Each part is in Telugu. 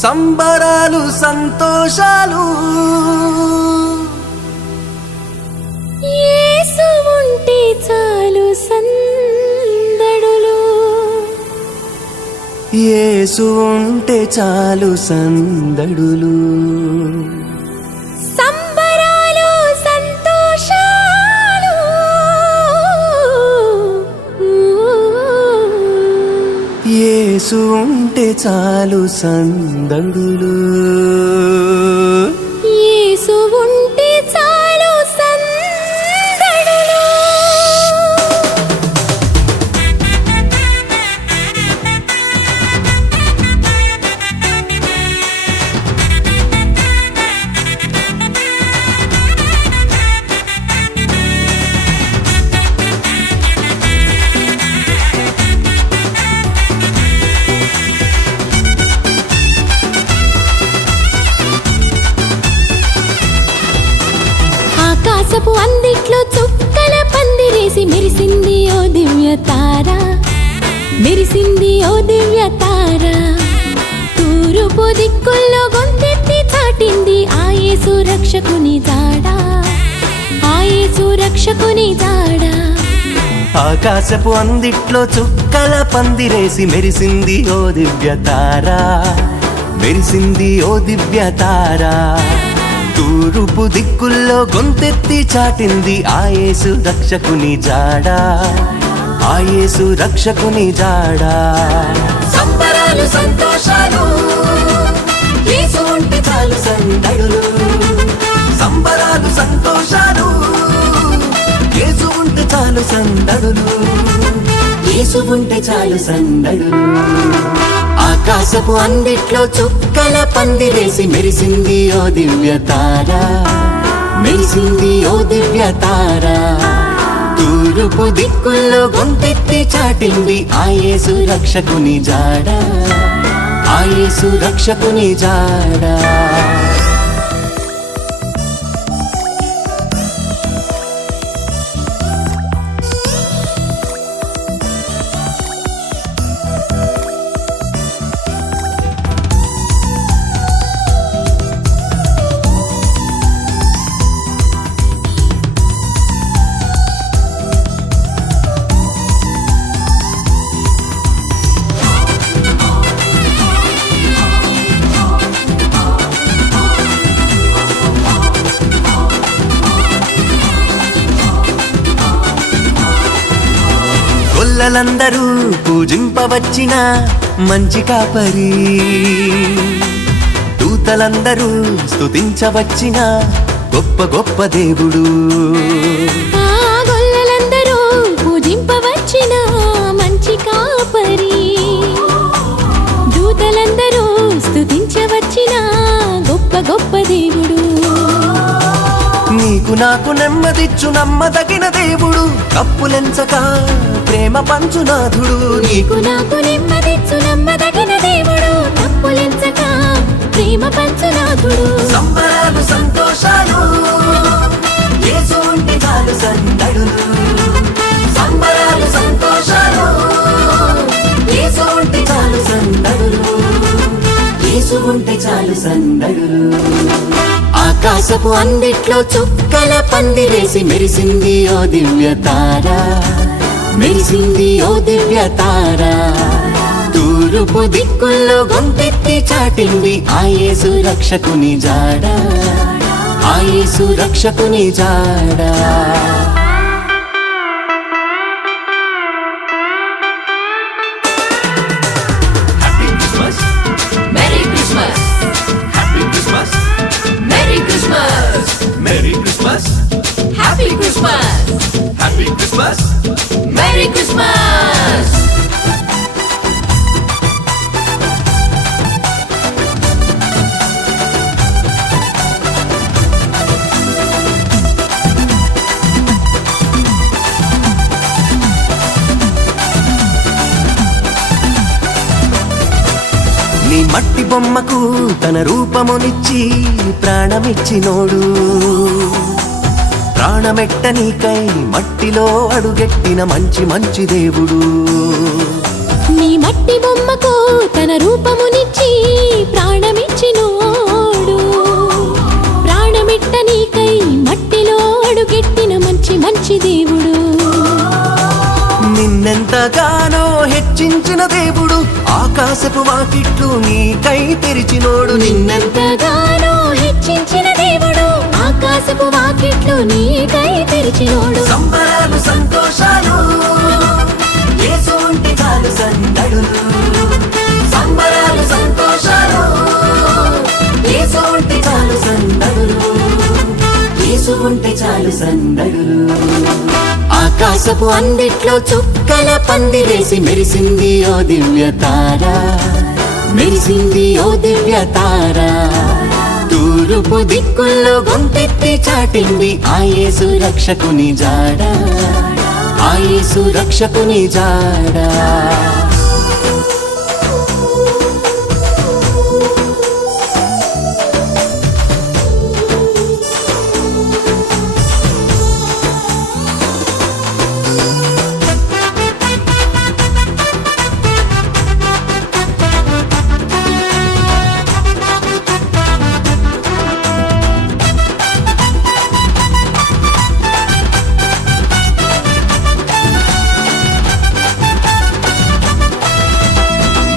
సంబరాలు సంతోషాలు యేసు ఉంటే చాలు సందడులు, యేసు ఉంటే చాలు సందడులు, సంబరాలు సంతోషాలు. యేసు ఉంటే చాలు సందడులు, యేసు ఉంటే చాలు సందడులు. ఆకాశపు అందిట్లో చుక్కల పందిరేసి మెరిసింది ఓ దివ్య తార, మెరిసింది ఓ దివ్య తార. తూర్పు దిక్కుల్లో గొంతెత్తి చాటింది ఆ యేసు రక్షకుని జాడ, ఆ యేసు రక్షకుని జాడ. ఆకాశపు అందిట్లో చుక్కల పందిరేసి మెరిసింది ఓ దివ్య తార, మెరిసింది ఓ దివ్య తార. తూర్పు దిక్కుల్లో గొంతెత్తి చాటింది ఆ యేసు రక్షకుని జాడ, ఆ యేసు రక్షకుని జాడ. సంబరాలు సంతోషాలు యేసు ఉంటే చాలు సందడులు, సంబరాలు సంతోషాలు యేసు ఉంటే చాలు సందడులు, యేసు ఉంటే చాలు సందడులు. ఆకాశపు అందిట్లో చుక్కల పందిరేసి మెరిసింది ఓ దివ్య తార, మెరిసింది ఓ దివ్య తార. తూర్పు దిక్కుల్లో గొంతెత్తి చాటింది ఆ యేసు రక్షకుని జాడ, ఆ యేసు రక్షకుని జాడ. గొల్లలందరూ పూజింపవచ్చిన మంచి కాపరి, దూతలందరూ స్తుతించవచ్చిన గొప్ప గొప్ప దేవుడు. ఆ గొల్లలందరూ పూజింపవచ్చిన మంచి కాపరి, దూతలందరూ స్తుతించవచ్చిన గొప్ప గొప్ప దేవుడు. నీకు నాకు నెమ్మదిచ్చు నమ్మదగిన దేవుడు, కప్పులెంచక ప్రేమ పంచునాథుడు. నీకు నాకు నెమ్మదిచ్చు నమ్మదగిన దేవుడు, తప్పులెంచక ప్రేమ పంచునాథుడు. సంబరాలు సంతోషాలు యేసు ఉంటే చాలు సందడులు, సంబరాలు సంతోషాలు యేసు ఉంటే చాలు సందడులు, యేసు ఉంటే చాలు సందడులు. ఆకాశపు అందిట్లో చుక్కల పందిరేసి మెరిసింది ఓ దివ్య తార, మెరిసింది ఓ దివ్య తార. తూర్పు దిక్కుల్లో గొంతెత్తి చాటింది ఆ యేసు రక్షకుని జాడ, ఆ యేసు రక్షకుని జాడ. Merry Christmas! Happy Christmas! Merry Christmas! Merry Christmas! Happy Christmas! Happy Christmas! Merry Christmas! నీ మట్టి బొమ్మకు తన రూపమునిచ్చి ప్రాణమిచ్చినోడు, ప్రాణమెట్ట నీకై మట్టిలో అడుగెట్టిన మంచి మంచి దేవుడు. నీ మట్టి బొమ్మకు తన రూపమునిచ్చి ప్రాణం దేవుడు. నిన్నెంతగానో హెచ్చించిన దేవుడు ఆకాశపు వాకిట్లు నీకై తెరిచినోడు. నిన్నెంతగానో హెచ్చించిన దేవుడు ఆకాశపు వాకిట్లు నీకై తెరిచినోడు. సంబరాలు సంతోషాలు యేసు ఉంటే చాలు సందడులు. సంబరాలు సంతోషాలు యేసు ఉంటే చాలు సందడులు. యేసు ఉంటే చాలు సందడులు. ఆకాశపు అందిట్లో చుక్కల పందిరేసి మెరిసింది ఓ దివ్య తార. మెరిసింది ఓ దివ్య తార. తూర్పు దిక్కుల్లో గొంతెత్తి చాటింది ఆ యేసు రక్షకుని జాడ. ఆ యేసు రక్షకుని జాడ.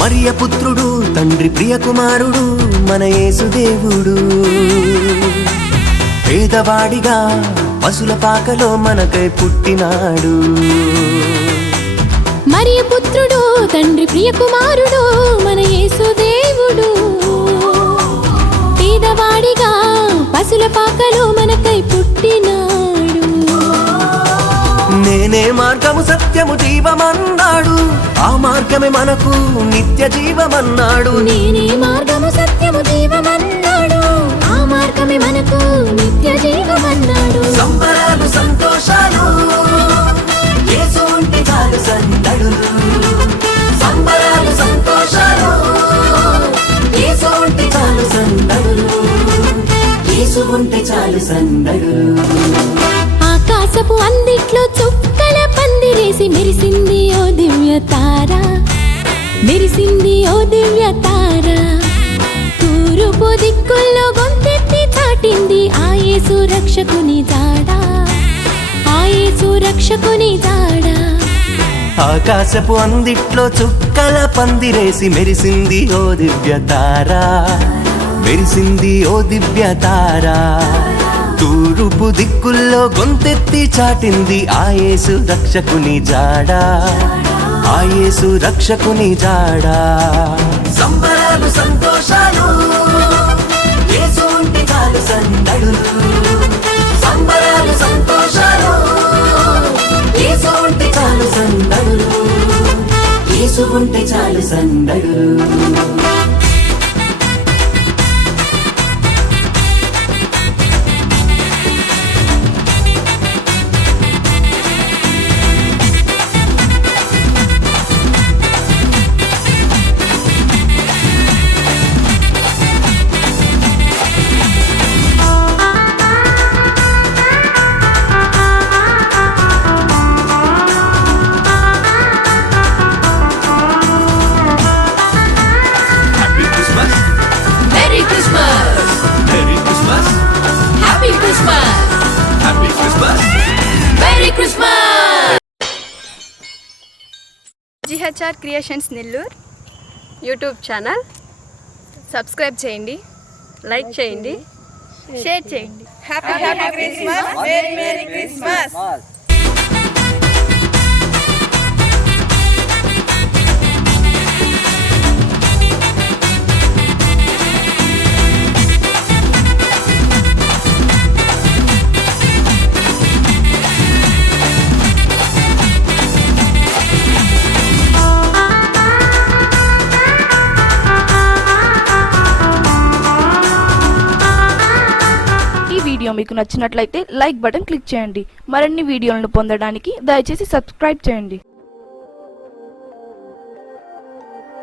మరియ పుత్రుడు తండ్రి ప్రియ కుమారుడు మన యేసు దేవుడు. పేదవాడిగా పశుల పాకలో మనకై పుట్టినాడు. మరియ పుత్రుడు తండ్రి ప్రియ కుమారుడు మన యేసు దేవుడు. పేదవాడిగా పశుల పాకలో మనకై పుట్టినాడు. నేనే మార్గము సత్యము జీవమన్నాడు. ఆ మార్గమే మనకు నిత్య జీవమన్నాడు. నేనే మార్గము సత్యము జీవమన్నాడు. ఆ మార్గమే మనకు నిత్య జీవమన్నాడు. సంబరాలు సంతోషాలు యేసు ఉంటే చాలు సందడులు. సంబరాలు సంతోషాలు యేసు ఉంటే చాలు సందడులు. యేసు ఉంటే చాలు సందడులు. ఆకాశపు అందిట్లో చుక్కల పందిరేసి మెరిసింది ఓ దివ్య తార. మెరిసింది ఓ దివ్య తార. తూర్పు దిక్కుల్లో గొంతెత్తి చాటింది ఆ యేసు రక్షకుని జాడ. ఆ యేసు రక్షకుని జాడ. ఆకాశపు అందిట్లో చుక్కల పందిరేసి మెరిసింది ఓ దివ్య తార. మెరిసింది ఓ దివ్య తార. తూర్పు దిక్కుల్లో గొంతెత్తి చాటింది ఆ యేసు రక్షకుని జాడ. ఆ యేసు రక్షకుని జాడ. సంబరాలు సంతోషాలు యేసు ఉంటే చాలు సందడులు. సంబరాలు సంతోషాలు యేసు ఉంటే చాలు సందడులు. యేసు ఉంటే చాలు సందడులు. Merry Christmas! Merry Christmas! Happy Christmas! Happy Christmas! Merry Christmas! GHR creations Nellore YouTube channel subscribe చేయండి, లైక్ చేయండి, షేర్ చేయండి. Happy Christmas, merry Christmas. Video మీకు నచ్చినట్లయితే లైక్ బటన్ క్లిక్ చేయండి. మరిన్ని వీడియోలను పొందడానికి దయచేసి సబ్స్క్రైబ్ చేయండి.